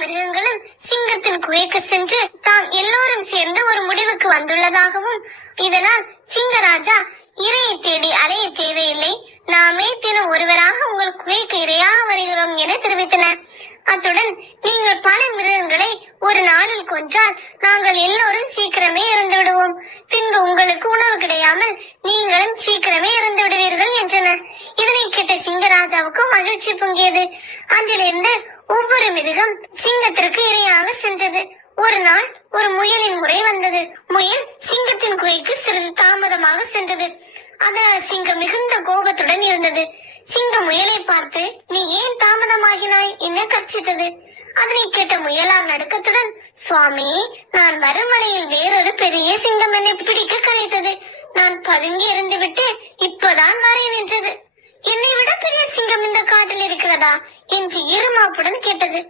மிருகங்களும் சிங்கத்தின் குகைக்கு சென்று தாம் எல்லோரும் சேர்ந்து ஒரு முடிவுக்கு வந்துள்ளதாகவும், இதனால் சிங்கராஜா இரையை தேடி அலைய தேவையில்லை, நாமே தினம் ஒருவராக உங்கள் குகைக்கு இரையாக வருகிறோம் என தெரிவித்தனர். அத்துடன் நீங்கள் பல மிருகங்களை ஒரு நாளில் கொன்றால் நாங்கள் எல்லோரும் சீக்கிரமே இறந்து விடுவோம், பின்பு உங்களுக்கு உணவு கிடையாமல் நீங்களும் சீக்கிரமே இறந்து விடுவீர்கள் என்றனர். இதனை கேட்ட சிங்கராஜாவுக்கு மகிழ்ச்சி பொங்கியது. அன்றிலிருந்து ஒவ்வொரு மிருகம் சிங்கத்திற்கு இரையாக சென்றது. ஒரு நாள் ஒரு முயலின் முறை வந்தது. முயல் சிங்கத்தின் குகைக்கு சிறிது தாமதமாக சென்றது. அதனால் சிங்கம் மிகுந்த கோபத்துடன் இருந்தது. சிங்கம் முயலை பார்த்து, நீ ஏன் தாமதமாகினாய் என கர்ச்சித்தது. அதனை கேட்ட முயலார் நடுக்கத்துடன், சுவாமி, நான் வரும் வழியில் வேறொரு பெரிய சிங்கம் என்னை பிடிக்க கலைத்தது. நான் பதுங்கி இருந்துவிட்டு இப்போதான் வரேன் என்றது. என்னை விட பெரிய சிங்கம் இந்த காட்டில் இருக்கிறதா என்று இருமாப்புடன் கேட்டது.